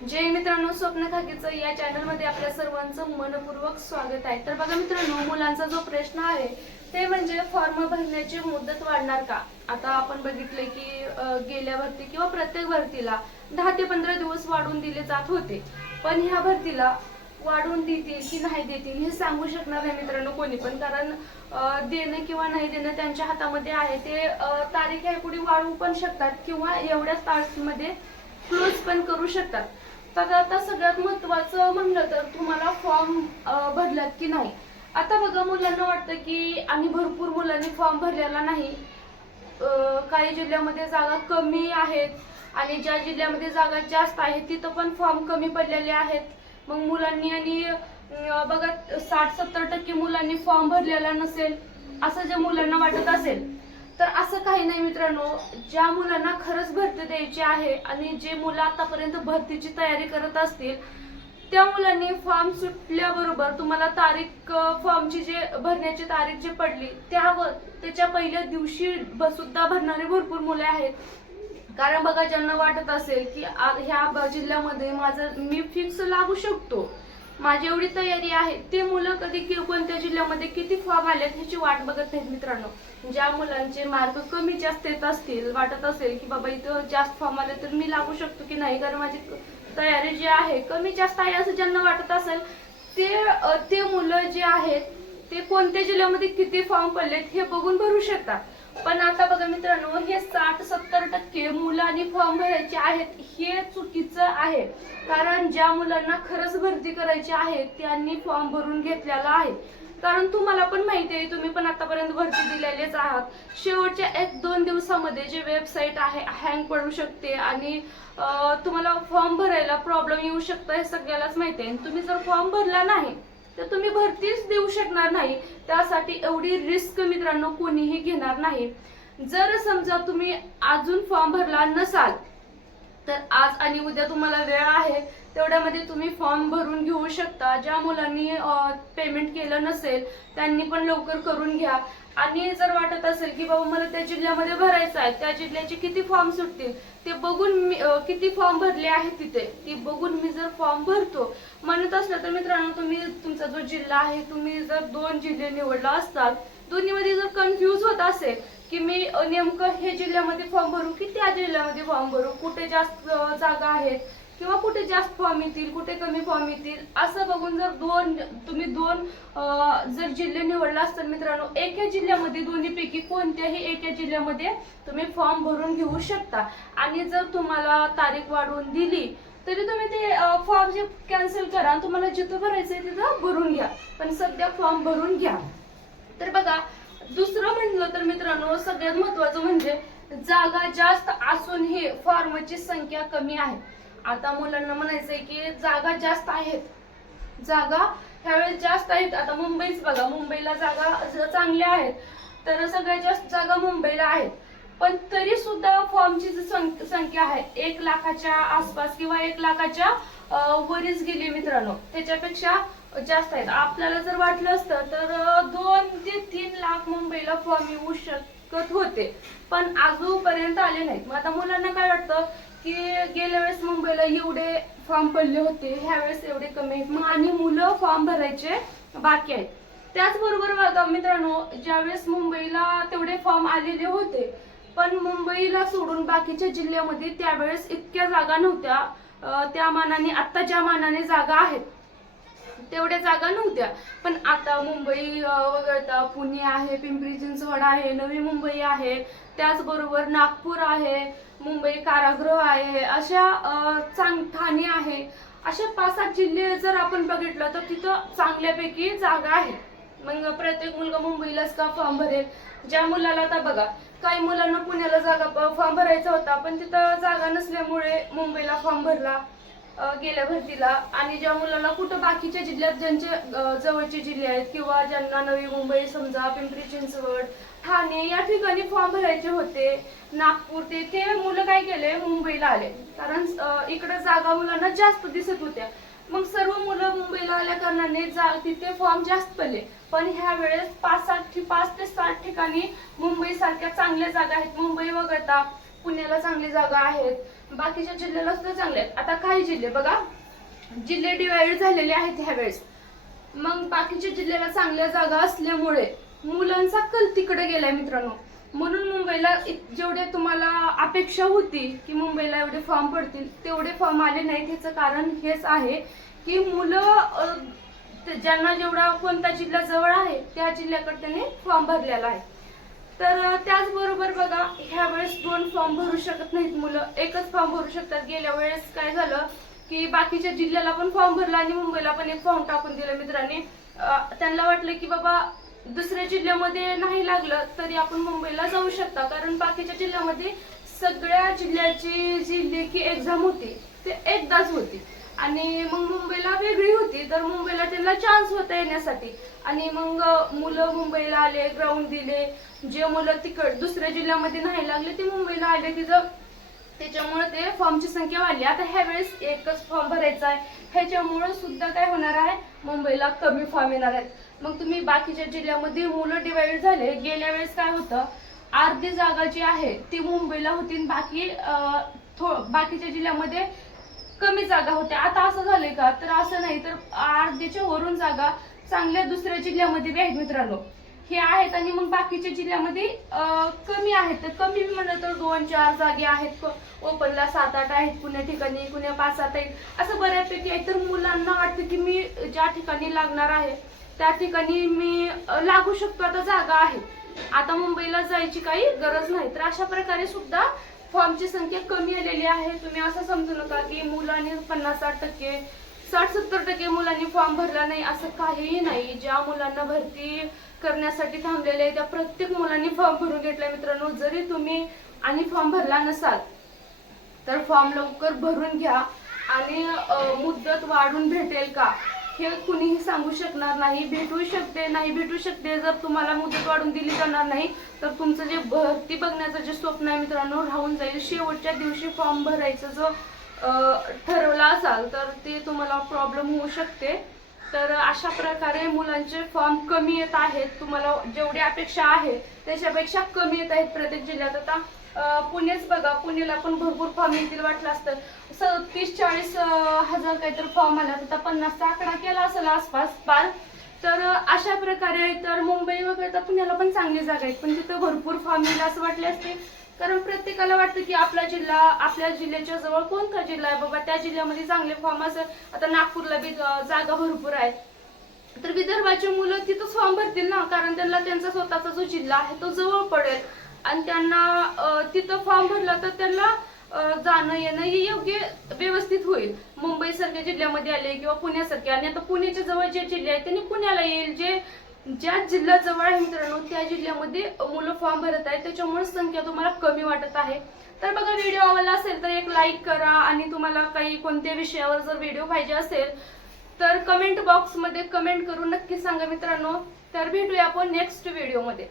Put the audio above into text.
जय मित्रांनो स्वप्न खाकीचं या चॅनलमध्ये आपल्या सर्वांचं मनपूर्वक स्वागत आहे. तर बघा मित्रांनो मुलांचा जो प्रश्न आहे ते म्हणजे फॉर्म भरण्याची मुदत वाढणार का? आता आपण बघितले की गेल्या भरती किंवा प्रत्येक भरतीला दहा ते पंधरा दिवस वाढवून दिले जात होते. पण ह्या भरतीला वाढवून देतील की नाही देतील हे सांगू शकणार नाही मित्रांनो कोणी पण. कारण देणं किंवा नाही देणं त्यांच्या हातामध्ये आहे. ते तारीख आहे पुढे वाढवू पण शकतात किंवा एवढ्याच तारखेमध्ये क्लोज पण करू शकतात. तर आता सगळ्यात महत्वाचं म्हणलं तर तुम्हाला फॉर्म भरलात की नाही? आता बघा मुलांना वाटतं की आम्ही भरपूर मुलांनी फॉर्म भरलेला नाही. काही जिल्ह्यामध्ये जागा कमी आहेत आणि ज्या जिल्ह्यामध्ये जागा जास्त आहेत तिथं पण फॉर्म कमी पडलेले आहेत. मग मुलांनी आणि बघा साठ सत्तर टक्के मुलांनी फॉर्म भरलेला नसेल असं ज्या मुलांना वाटत असेल तर असं काही नाही मित्रांनो ज्या मुलांना खरंच भरती द्यायची आहे आणि जे मुलं आतापर्यंत भरतीची तयारी करत असतील त्या मुलांनी फॉर्म सुटल्याबरोबर तुम्हाला तारीख फॉर्मची जे भरण्याची तारीख जी पडली त्यावर त्याच्या पहिल्या दिवशी सुद्धा भरणारे भरपूर मुले आहेत. कारण बघा ज्यांना वाटत असेल की आ- ह्या जिल्ह्यामध्ये माझं मी फिक्स लागू शकतो. माझी एवढी तयारी आहे. ते मुलं कधी कि- कोणत्या जिल्ह्यामध्ये किती फॉर्म आलेत ह्याची वाट बघत नाहीत मित्रांनो. ज्या मुलांचे मार्क कमी जास्त येत असतील वाटत असेल की बाबा इथं जास्त फॉर्म आले तर मी लागू शकतो की नाही? कारण माझी तयारी जी आहे कमी जास्त आहे असं ज्यांना वाटत असेल ते ते मुलं जे आहेत ते कोणत्या जिल्ह्यामध्ये किती फॉर्म पडलेत हे बघून भरू शकतात. पण आता बघा मित्रांनो हे साठ सत्तर टक्के मुलं आणि फॉर्म भरायचे आहेत हे चुकीचं आहे. कारण ज्या मुलांना खरंच भरती करायची आहे त्यांनी फॉर्म भरून घेतलेला आहे. कारण तुम्हाला पण माहिती आहे तुम्ही पण आतापर्यंत भरती दिलेलेच आहात. शेवटच्या एक दोन दिवसामध्ये जे वेबसाईट आहे हँग पडू शकते आणि तुम्हाला फॉर्म भरायला प्रॉब्लेम येऊ शकतो हे सगळ्यालाच माहिती आहे. आणि तुम्ही जर फॉर्म भरला नाही तर तुम्ही भरतीच देऊ शकणार नाही. त्यासाठी एवढी रिस्क मित्रांनो कोणीही घेणार नाही. जर समजा तुम्ही अजून फॉर्म भरला नसाल तर आज आणि उद्या तुम्हाला वेळ आहे. तेवढ्यामध्ये तुम्ही फॉर्म भरून घेऊ शकता. ज्या मुलांनी पेमेंट केलं नसेल त्यांनी पण लवकर करून घ्या. आणि जर वाटत असेल की बाबा मला त्या जिल्ह्यामध्ये भरायचं आहे त्या जिल्ह्याचे किती फॉर्म सुटतील ते बघून मी किती फॉर्म भरले आहेत तिथे ती बघून मी जर फॉर्म भरतो. म्हणत असलं तर मित्रांनो तुम्ही तुमचा जो जिल्हा आहे तुम्ही जर दोन जिल्हे निवडला असतात दोन्हीमध्ये जर कन्फ्यूज होत असेल की मी नेमकं हे जिल्ह्यामध्ये फॉर्म भरू की त्या जिल्ह्यामध्ये फॉर्म भरू कुठे जास्त जागा आहेत किंवा कुठे जास्त फॉर्म येतील कुठे कमी फॉर्म येतील असं बघून जर दोन तुम्ही दोन जर जिल्हे निवडला असतात मित्रांनो एका जिल्ह्यामध्ये दोन्हीपैकी कोणत्याही एका जिल्ह्यामध्ये तुम्ही फॉर्म भरून घेऊ शकता. आणि जर तुम्हाला तारीख वाढवून दिली तरी तुम्ही ते फॉर्म जे कॅन्सल करा आणि तुम्हाला जिथं भरायचं आहे तिथं भरून घ्या. पण सध्या फॉर्म भरून घ्या. तर बघा दुसरं म्हटलं तर मित्रांनो सगळ्यात महत्वाचं म्हणजे जागा जास्त असूनही फॉर्मची संख्या कमी आहे. आता मुलांना म्हणायचंय की जागा जास्त आहेत. जागा ह्यावेळेस जास्त आहेत. आता मुंबईच बघा मुंबईला जागा चांगल्या आहेत तर सगळ्यात जास्त जागा मुंबईला आहेत. पण तरी सुद्धा फॉर्मची जी संख्या आहे एक लाखाच्या आसपास किंवा एक लाखाच्या वरीच गेली मित्रांनो. त्याच्यापेक्षा जास्त आहेत. आपल्याला जर वाटलं असतं तर दोन ते तीन लाख मुंबईला फॉर्म येऊ शकत होते. पण आजूपर्यंत आले नाहीत. मग आता मुलांना काय वाटतं? की गेल्या वेळेस मुंबईला एवढे फॉर्म पडले होते ह्या वेळेस एवढे कमी आहेत. मग आणि मुलं फॉर्म भरायचे बाकी आहेत. त्याचबरोबर बघा मित्रांनो ज्यावेळेस मुंबईला तेवढे फॉर्म आलेले होते पण मुंबईला सोडून बाकीच्या जिल्ह्यामध्ये त्यावेळेस इतक्या जागा नव्हत्या. त्या मानाने आता ज्या मानाने जागा आहेत तेवढ्या जागा नव्हत्या. पण आता मुंबई वगळता पुणे आहे पिंपरी चिंचवड आहे नवी मुंबई आहे. त्याचबरोबर नागपूर आहे मुंबई कारागृह आहे अशा चांग ठाणे आहे. असे पाच सात जिल्हे जर आपण बघितलं तर तिथं चांगल्यापैकी जागा आहे. मग प्रत्येक मुलगा मुंबईलाच का फॉर्म भरेल? ज्या मुलाला आता बघा काही मुलांना पुण्याला जागा फॉर्म भरायचा होता पण तिथं जागा नसल्यामुळे मुंबईला फॉर्म भरला. गेल्या भरतीला. आणि ज्या मुलांना कुठं बाकीच्या जिल्ह्यात ज्यांचे जवळचे जिल्हे आहेत किंवा ज्यांना नवी मुंबई समजा पिंपरी चिंचवड ठाणे या ठिकाणी फॉर्म भरायचे होते नागपूर ते ते मुलं काय केले? मुंबईला आले. कारण इकडे जागा मुलांना जास्त दिसत होत्या. मग सर्व मुलं मुंबईला आल्या कारणाने जा तिथे फॉर्म जास्त पडले. पण ह्या वेळेस पाच सात पाच ते सात ठिकाणी मुंबई सारख्या चांगल्या जागा आहेत. मुंबई वगळता पुण्याला चांगली जागा आहेत. बाकीच्या जिल्ह्याला सुद्धा चांगले आहेत. आता काही जिल्हे बघा. जिल्हे डिवाइड झालेले आहेत ह्यावेळेस. मग बाकीच्या जिल्ह्याला चांगल्या जागा असल्यामुळे मुलांचा कल तिकडे गेलाय मित्रांनो. म्हणून मुंबईला जेवढे तुम्हाला अपेक्षा होती की मुंबईला एवढे फॉर्म पडतील तेवढे फॉर्म आले नाहीत. ह्याचं कारण हेच आहे की मुलं ज्यांना जेवढा कोणता जिल्हा जवळ आहे त्या जिल्ह्याकडे त्यांनी फॉर्म भरलेला आहे. तर त्याचबरोबर बघा ह्या वेळेस दोन फॉर्म भरू शकत नाहीत मुलं. एकच फॉर्म भरू शकतात. गेल्या वेळेस काय झालं की बाकीच्या जिल्ह्याला पण फॉर्म भरला आणि मुंबईला पण एक फॉर्म टाकून दिला मित्रांनी. त्यांना वाटलं की बाबा दुसऱ्या जिल्ह्यामध्ये नाही लागलं तरी आपण मुंबईला जाऊ शकता. कारण बाकीच्या जिल्ह्यामध्ये सगळ्या जिल्ह्याची जी लेखी एक्झाम होती ते एकदाच होती. आणि मग मुंबईला वेगळी होती तर मुंबईला त्यांना चान्स होता येण्यासाठी. आणि मग मुलं मुंबईला आले ग्राउंड दिले. जे मुलं तिकड दुसऱ्या जिल्ह्यामध्ये नाही लागले ते मुंबईला आले. तिथं त्याच्यामुळे ते फॉर्मची संख्या वाढली. आता ह्या वेळेस एकच फॉर्म भरायचा आहे. ह्याच्यामुळं सुद्धा काय होणार आहे? मुंबईला कमी फॉर्म येणार आहेत. मग तुम्ही बाकीच्या जिल्ह्यामध्ये मुलं डिवाइड झाले. गेल्या वेळेस काय होतं? अर्धी जागा जी आहे ती मुंबईला होती. आणि बाकी थो बाकीच्या जिल्ह्यामध्ये कमी जागा होत्या. आता असं झालंय का? तर असं नाही तर अर्ध्याच्या वरून जागा चांगल्या दुसऱ्या जिल्ह्यामध्ये बी आहेत मित्रांनो. हे आहेत आणि मग बाकीच्या जिल्ह्यामध्ये कमी आहेत. तर कमी म्हणलं तर दोन चार जागे आहेत. ओपनला सात आठ आहेत. पुण्या ठिकाणी कुण्या पाच सात आहेत. असं बऱ्यापैकी आहे तर मुलांना वाटतं की मी ज्या ठिकाणी लागणार आहे त्या ठिकाणी मी लागू शकतो. आता जागा आहे. आता मुंबईला जायची काही गरज नाही. तर अशा प्रकारे सुद्धा फॉर्मची संख्या कमी आलेली आहे. तुम्ही असं समजू नका की मुलांनी पन्नास साठ टक्के साठ सत्तर टक्के मुलांनी फॉर्म भरला नाही असं काहीही नाही. ज्या मुलांना भरती करण्यासाठी थांबलेले आहे त्या प्रत्येक मुलांनी फॉर्म भरून घेतलाय मित्रांनो. जरी तुम्ही आणि फॉर्म भरला नसाल तर फॉर्म लवकर भरून घ्या. आणि मुदत वाढून भेटेल का? हे कुणीही सांगू शकणार नाही भेटू शकते नाही भेटू शकते. जर तुम्हाला मुदत वाढून दिली जाणार नाही तर तुमचं जे भरती बघण्याचं जे स्वप्न आहे मित्रांनो राहून जाईल. शेवटच्या दिवशी फॉर्म भरायचं जो ठरवला असाल तर ते तुम्हाला प्रॉब्लेम होऊ शकते. तर अशा प्रकारे मुलांचे फॉर्म कमी येत आहेत. तुम्हाला जेवढी अपेक्षा आहे त्याच्यापेक्षा कमी येत आहेत प्रत्येक जिल्ह्यात. आता पुणेच बघा पुण्याला पण भरपूर फॉर्म येतील वाटलं असतं. स- तीस चाळीस हजार काहीतरी फॉर्म आला तर पन्नासचा आकडा केला असेल आसपास पार. तर अशा प्रकारे तर मुंबई वगैरे तर पुण्याला पण चांगली जागा आहेत. पण तिथं भरपूर फॉर्म येईल असं वाटले असते. कारण प्रत्येकाला वाटतं की आपला जिल्हा आपल्या जिल्ह्याच्या जवळ कोणता जिल्हा आहे? बाबा त्या जिल्ह्यामध्ये चांगले फॉर्म असेल आता नागपूरला बी जागा भरपूर आहेत तर विदर्भाची मुलं तिथंच फॉर्म भरतील ना? कारण त्यांना त्यांचा स्वतःचा जो जिल्हा आहे तो जवळ पडेल. आणि त्यांना तिथं फॉर्म भरला तर त्यांना जाणं येणं हे योग्य व्यवस्थित होईल. मुंबई सारख्या जिल्ह्यामध्ये आले किंवा पुण्यासारखे आणि आता पुण्याच्या जवळ जे जिल्हे आहेत त्यांनी पुण्याला येईल. जे ज्या जिल्हा जवळ आहे मित्रांनो त्या जिल्ह्यामध्ये मुलं फॉर्म भरत आहेत. त्याच्यामुळे संख्या तुम्हाला कमी वाटत आहे. तर बघा व्हिडिओ आवडला असेल तर एक लाईक करा आणि तुम्हाला काही कोणत्या विषयावर जर व्हिडिओ पाहिजे असेल तर कमेंट बॉक्समध्ये कमेंट करून नक्की सांगा मित्रांनो. तर भेटूया आपण नेक्स्ट व्हिडिओमध्ये